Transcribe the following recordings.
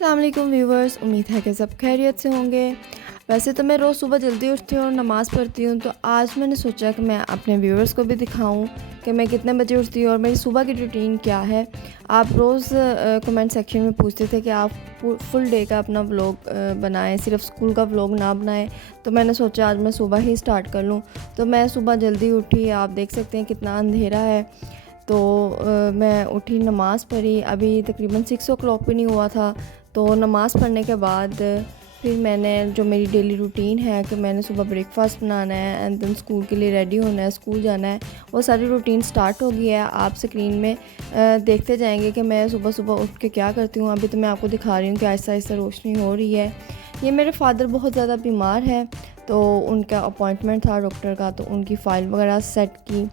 अस्सलाम वालेकुम व्यूवर्स, उम्मीद है कि सब खैरियत से होंगे। वैसे तो मैं रोज़ सुबह जल्दी उठती हूँ और नमाज़ पढ़ती हूँ, तो आज मैंने सोचा कि मैं अपने व्यूवर्स को भी दिखाऊँ कि मैं कितने बजे उठती हूँ और मेरी सुबह की रूटीन क्या है। आप रोज़ कमेंट सेक्शन में पूछते थे कि आप फुल डे का अपना व्लॉग बनाएँ, सिर्फ़ स्कूल का व्लॉग ना बनाएँ। तो मैंने सोचा आज मैं सुबह ही स्टार्ट कर लूँ। तो मैं सुबह जल्दी उठी, आप देख सकते हैं कितना अंधेरा है। तो मैं उठी, नमाज़ पढ़ी, अभी तकरीबन 6 ओ क्लॉक भी नहीं हुआ था। तो नमाज़ पढ़ने के बाद फिर मैंने जो मेरी डेली रूटीन है कि मैंने सुबह ब्रेकफ़ास्ट बनाना है एंड देन स्कूल के लिए रेडी होना है, स्कूल जाना है, वो सारी रूटीन स्टार्ट हो गई है। आप स्क्रीन में देखते जाएंगे कि मैं सुबह उठ के क्या करती हूँ। अभी तो मैं आपको दिखा रही हूँ कि आहिस्ता आहिस्ता रोशनी हो रही है। ये मेरे फादर बहुत ज़्यादा बीमार है, तो उनका अपॉइंटमेंट था डॉक्टर का, तो उनकी फ़ाइल वगैरह सेट की।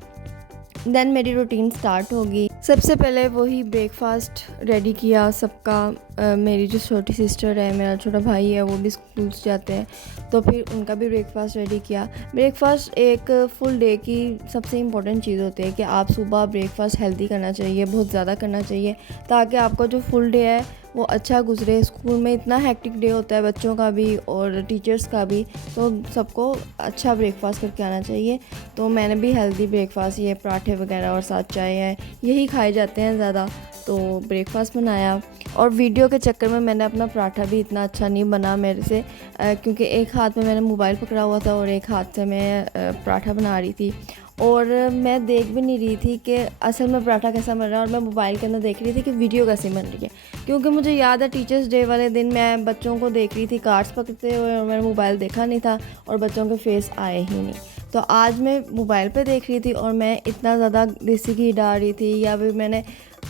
देन मेरी रूटीन स्टार्ट होगी। सबसे पहले वही ब्रेकफास्ट रेडी किया सबका। मेरी जो छोटी सिस्टर है, मेरा छोटा भाई है, वो भी स्कूल जाते हैं, तो फिर उनका भी ब्रेकफास्ट रेडी किया। ब्रेकफास्ट एक फुल डे की सबसे इम्पॉर्टेंट चीज़ होती है कि आप सुबह ब्रेकफास्ट हेल्दी करना चाहिए, बहुत ज़्यादा करना चाहिए, ताकि आपका जो फुल डे है वो अच्छा गुजरे। स्कूल में इतना हेक्टिक डे होता है बच्चों का भी और टीचर्स का भी, तो सबको अच्छा ब्रेकफास्ट करके आना चाहिए। तो मैंने भी हेल्दी ब्रेकफास्ट, ये पराठे वगैरह और साथ चाय है, यही खाए जाते हैं ज़्यादा, तो ब्रेकफास्ट बनाया। और वीडियो के चक्कर में मैंने अपना पराठा भी इतना अच्छा नहीं बना मेरे से, क्योंकि एक हाथ में मैंने मोबाइल पकड़ा हुआ था और एक हाथ से मैं पराठा बना रही थी, और मैं देख भी नहीं रही थी कि असल में पराठा कैसा बन रहा है, और मैं मोबाइल के अंदर देख रही थी कि वीडियो कैसी बन रही है। क्योंकि मुझे याद है टीचर्स डे वाले दिन मैं बच्चों को देख रही थी कार्ड्स पकड़ते हुए, और मैंने मोबाइल देखा नहीं था और बच्चों के फेस आए ही नहीं। तो आज मैं मोबाइल पे देख रही थी और मैं इतना ज़्यादा देसी घी डाल रही थी, या फिर मैंने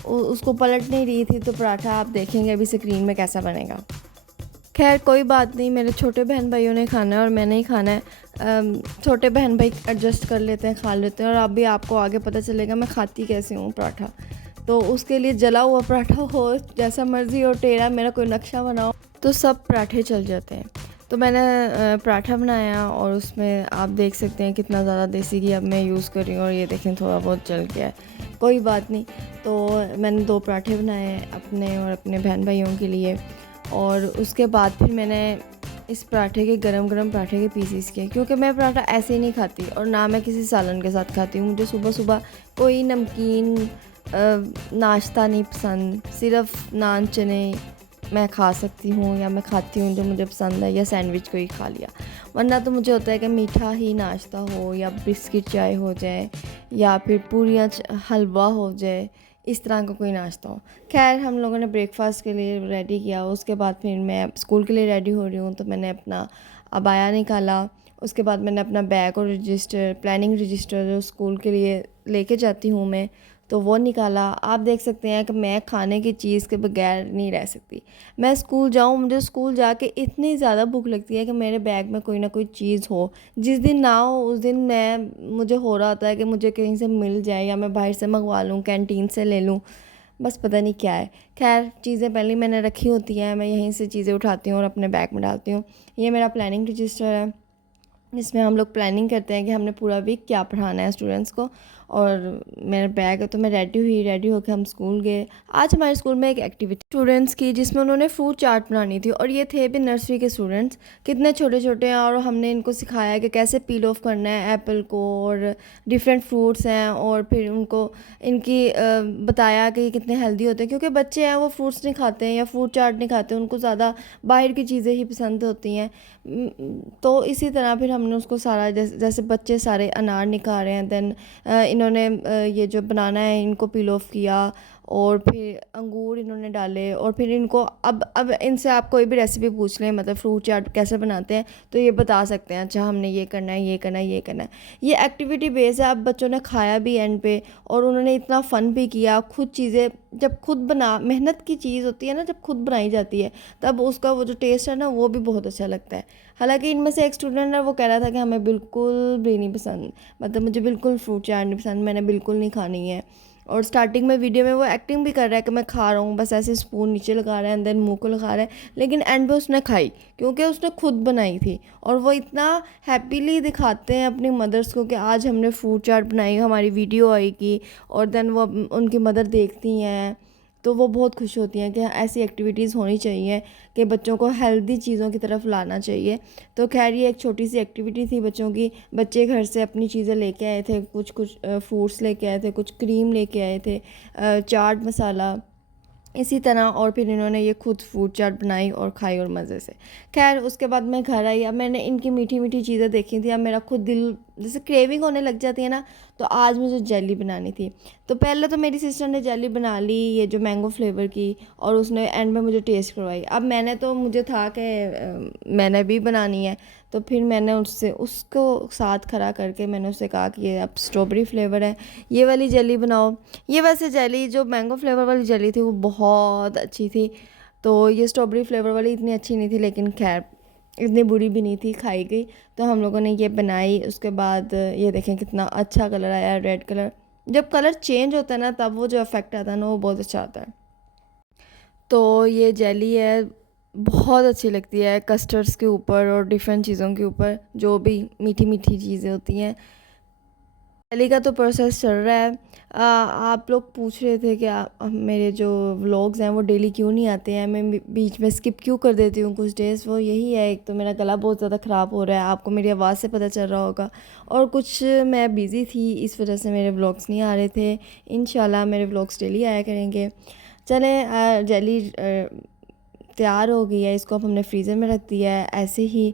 उसको पलट नहीं रही थी, तो पराठा आप देखेंगे अभी स्क्रीन में कैसा बनेगा। खैर कोई बात नहीं, मेरे छोटे बहन भाइयों ने खाना है और मैंने ही खाना है। छोटे बहन भाई एडजस्ट कर लेते हैं, खा लेते हैं, और अभी आपको आगे पता चलेगा मैं खाती कैसे हूँ पराठा। तो उसके लिए जला हुआ पराठा हो, जैसा मर्ज़ी हो, टेढ़ा मेरा कोई नक्शा बनाओ, तो सब पराठे चल जाते हैं। तो मैंने पराठा बनाया और उसमें आप देख सकते हैं कितना ज़्यादा देसी घी अब मैं यूज़ कर रही हूँ, और ये देखें थोड़ा बहुत जल गया है, कोई बात नहीं। तो मैंने 2 पराठे बनाए अपने और अपने बहन भाइयों के लिए, और उसके बाद फिर मैंने इस पराठे के गरम पराठे के पीसीस किए, क्योंकि मैं पराठा ऐसे ही नहीं खाती और ना मैं किसी सालन के साथ खाती हूँ। मुझे सुबह सुबह कोई नमकीन नाश्ता नहीं पसंद, सिर्फ़ नान चने मैं खा सकती हूँ, या मैं खाती हूँ जो मुझे पसंद है, या सैंडविच को ही खा लिया। वरना तो मुझे होता है कि मीठा ही नाश्ता हो, या बिस्किट चाय हो जाए, या फिर पूरियाँ हलवा हो जाए, इस तरह का कोई नाश्ता हो। खैर हम लोगों ने ब्रेकफास्ट के लिए रेडी किया, उसके बाद फिर मैं स्कूल के लिए रेडी हो रही हूँ, तो मैंने अपना अबाया निकाला। उसके बाद मैंने अपना बैग और रजिस्टर, प्लानिंग रजिस्टर जो स्कूल के लिए लेके जाती हूँ मैं, तो वो निकाला। आप देख सकते हैं कि मैं खाने की चीज़ के बगैर नहीं रह सकती। मैं स्कूल जाऊँ, मुझे स्कूल जाके इतनी ज़्यादा भूख लगती है कि मेरे बैग में कोई ना कोई चीज़ हो। जिस दिन ना हो उस दिन मुझे हो रहा होता है कि मुझे कहीं से मिल जाए, या मैं बाहर से मंगवा लूँ, कैंटीन से ले लूँ, बस पता नहीं क्या है। खैर चीज़ें पहले मैंने रखी होती हैं, मैं यहीं से चीज़ें उठाती हूँ और अपने बैग में डालती हूँ। ये मेरा प्लानिंग रजिस्टर है, इसमें हम लोग प्लानिंग करते हैं कि हमने पूरा वीक क्या पढ़ाना है स्टूडेंट्स को। और मेरा बैग है, तो मैं रेडी होकर हम स्कूल गए। आज हमारे स्कूल में एक एक्टिविटी स्टूडेंट्स की, जिसमें उन्होंने फ्रूट चाट बनानी थी, और ये थे भी नर्सरी के स्टूडेंट्स, कितने छोटे छोटे हैं, और हमने इनको सिखाया कि कैसे पील ऑफ करना है एप्पल को, और डिफरेंट फ्रूट्स हैं, और फिर उनको इनकी बताया कि ये कितने हेल्दी होते हैं, क्योंकि बच्चे हैं वो फ्रूट्स नहीं खाते हैं या फ्रूट चाट नहीं खाते, उनको ज़्यादा बाहर की चीज़ें ही पसंद होती हैं। तो इसी तरह फिर हमने उसको सारा, जैसे बच्चे सारे अनार निकाल रहे हैं, देन इन्होंने ये जो बनाना है इनको पील ऑफ किया, और फिर अंगूर इन्होंने डाले, और फिर इनको अब इनसे आप कोई भी रेसिपी पूछ लें, मतलब फ्रूट चाट कैसे बनाते हैं, तो ये बता सकते हैं, अच्छा हमने ये करना है, ये करना है, ये करना है। ये एक्टिविटी बेस है। अब बच्चों ने खाया भी एंड पे, और उन्होंने इतना फ़न भी किया। खुद चीज़ें जब खुद बना, मेहनत की चीज़ होती है ना, जब खुद बनाई जाती है, तब उसका वो जो टेस्ट है ना, वो भी बहुत अच्छा लगता है। हालांकि इनमें से एक स्टूडेंट है, वो कह रहा था कि हमें बिल्कुल भी नहीं पसंद, मतलब मुझे बिल्कुल फ्रूट चाट नहीं पसंद, मैंने बिल्कुल नहीं खानी है। और स्टार्टिंग में वीडियो में वो एक्टिंग भी कर रहा है कि मैं खा रहा हूँ, बस ऐसे स्पून नीचे लगा रहा है एंड देन मुंह को लगा रहा है, लेकिन एंड पे उसने खाई, क्योंकि उसने खुद बनाई थी। और वो इतना हैप्पीली दिखाते हैं अपनी मदर्स को कि आज हमने फ्रूट चाट बनाई, हमारी वीडियो आएगी, और देन वो उनकी मदर देखती हैं तो वो बहुत खुश होती हैं कि ऐसी एक्टिविटीज़ होनी चाहिए कि बच्चों को हेल्दी चीज़ों की तरफ लाना चाहिए। तो खैर ये एक छोटी सी एक्टिविटी थी बच्चों की। बच्चे घर से अपनी चीज़ें लेके आए थे, कुछ कुछ फ्रूट्स लेके आए थे, कुछ क्रीम लेके आए थे, चाट मसाला, इसी तरह। और फिर इन्होंने ये खुद फ्रूट चाट बनाई और खाई और मज़े से। खैर उसके बाद मैं घर आई। अब मैंने इनकी मीठी मीठी चीज़ें देखी थी, अब मेरा खुद दिल जैसे क्रेविंग होने लग जाती है ना, तो आज मुझे जेली बनानी थी। तो पहले तो मेरी सिस्टर ने जेली बना ली ये जो मैंगो फ्लेवर की, और उसने एंड में मुझे टेस्ट करवाई। अब मैंने तो मुझे था कि मैंने भी बनानी है, तो फिर मैंने उससे उसको साथ खड़ा करके मैंने उससे कहा कि ये अब स्ट्रॉबेरी फ्लेवर है, ये वाली जेली बनाओ। ये वैसे जेली जो मैंगो फ्लेवर वाली जेली थी वो बहुत अच्छी थी, तो ये स्ट्रॉबेरी फ्लेवर वाली इतनी अच्छी नहीं थी, लेकिन खैर इतनी बुरी भी नहीं थी, खाई गई। तो हम लोगों ने ये बनाई। उसके बाद ये देखें कितना अच्छा कलर आया, रेड कलर। जब कलर चेंज होता है ना तब वो जो इफ़ेक्ट आता है ना वो बहुत अच्छा आता है। तो ये जेली है, बहुत अच्छी लगती है कस्टर्ड्स के ऊपर और डिफरेंट चीज़ों के ऊपर, जो भी मीठी मीठी चीज़ें होती हैं। जेली का तो प्रोसेस चल रहा है। आप लोग पूछ रहे थे कि मेरे जो व्लॉग्स हैं वो डेली क्यों नहीं आते हैं, मैं बीच में स्किप क्यों कर देती हूँ कुछ डेज़। वो यही है, एक तो मेरा गला बहुत ज़्यादा ख़राब हो रहा है, आपको मेरी आवाज़ से पता चल रहा होगा, और कुछ मैं बिज़ी थी इस वजह से मेरे व्लॉग्स नहीं आ रहे थे। इंशाल्लाह मेरे व्लॉग्स डेली आया करेंगे। चलें, जेली तैयार हो गई है, इसको अब हमने फ्रीज़र में रख दिया है ऐसे ही।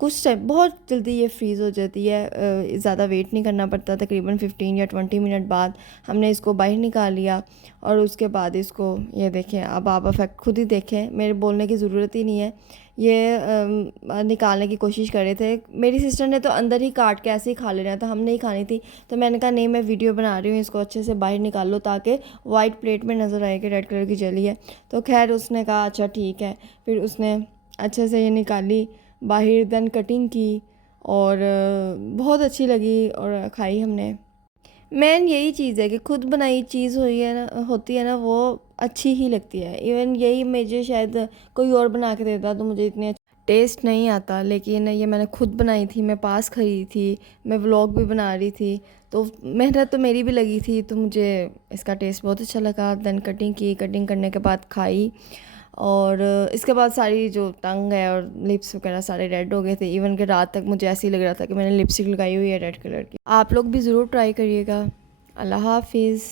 कुछ टाइम बहुत जल्दी ये फ्रीज़ हो जाती है, ज़्यादा वेट नहीं करना पड़ता। तकरीबन 15 या 20 मिनट बाद हमने इसको बाहर निकाल लिया, और उसके बाद इसको ये देखें, अब आप इफ़ेक्ट खुद ही देखें, मेरे बोलने की ज़रूरत ही नहीं है। ये निकालने की कोशिश कर रहे थे, मेरी सिस्टर ने तो अंदर ही काट के ऐसे ही खा लेना था, हमने ही खानी थी। तो मैंने कहा नहीं, मैं वीडियो बना रही हूँ, इसको अच्छे से बाहर निकाल लो ताकि वाइट प्लेट में नज़र आए कि रेड कलर की जली है। तो खैर उसने कहा अच्छा ठीक है, फिर उसने अच्छे से ये निकाली बाहर, देन कटिंग की, और बहुत अच्छी लगी और खाई हमने। मेन यही चीज़ है कि खुद बनाई चीज़ हुई है ना, होती है ना, वो अच्छी ही लगती है। इवन यही मुझे शायद कोई और बना के देता तो मुझे इतनी टेस्ट नहीं आता, लेकिन ये मैंने खुद बनाई थी, मैं पास खरीदी थी, मैं व्लॉग भी बना रही थी, तो मेहनत तो मेरी भी लगी थी, तो मुझे इसका टेस्ट बहुत अच्छा लगा। देन कटिंग की, कटिंग करने के बाद खाई, और इसके बाद सारी जो टंग है और लिप्स वगैरह सारे रेड हो गए थे। इवन कि रात तक मुझे ऐसे ही लग रहा था कि मैंने लिपस्टिक लगाई हुई है रेड कलर की। आप लोग भी ज़रूर ट्राई करिएगा। अल्लाह हाफिज़।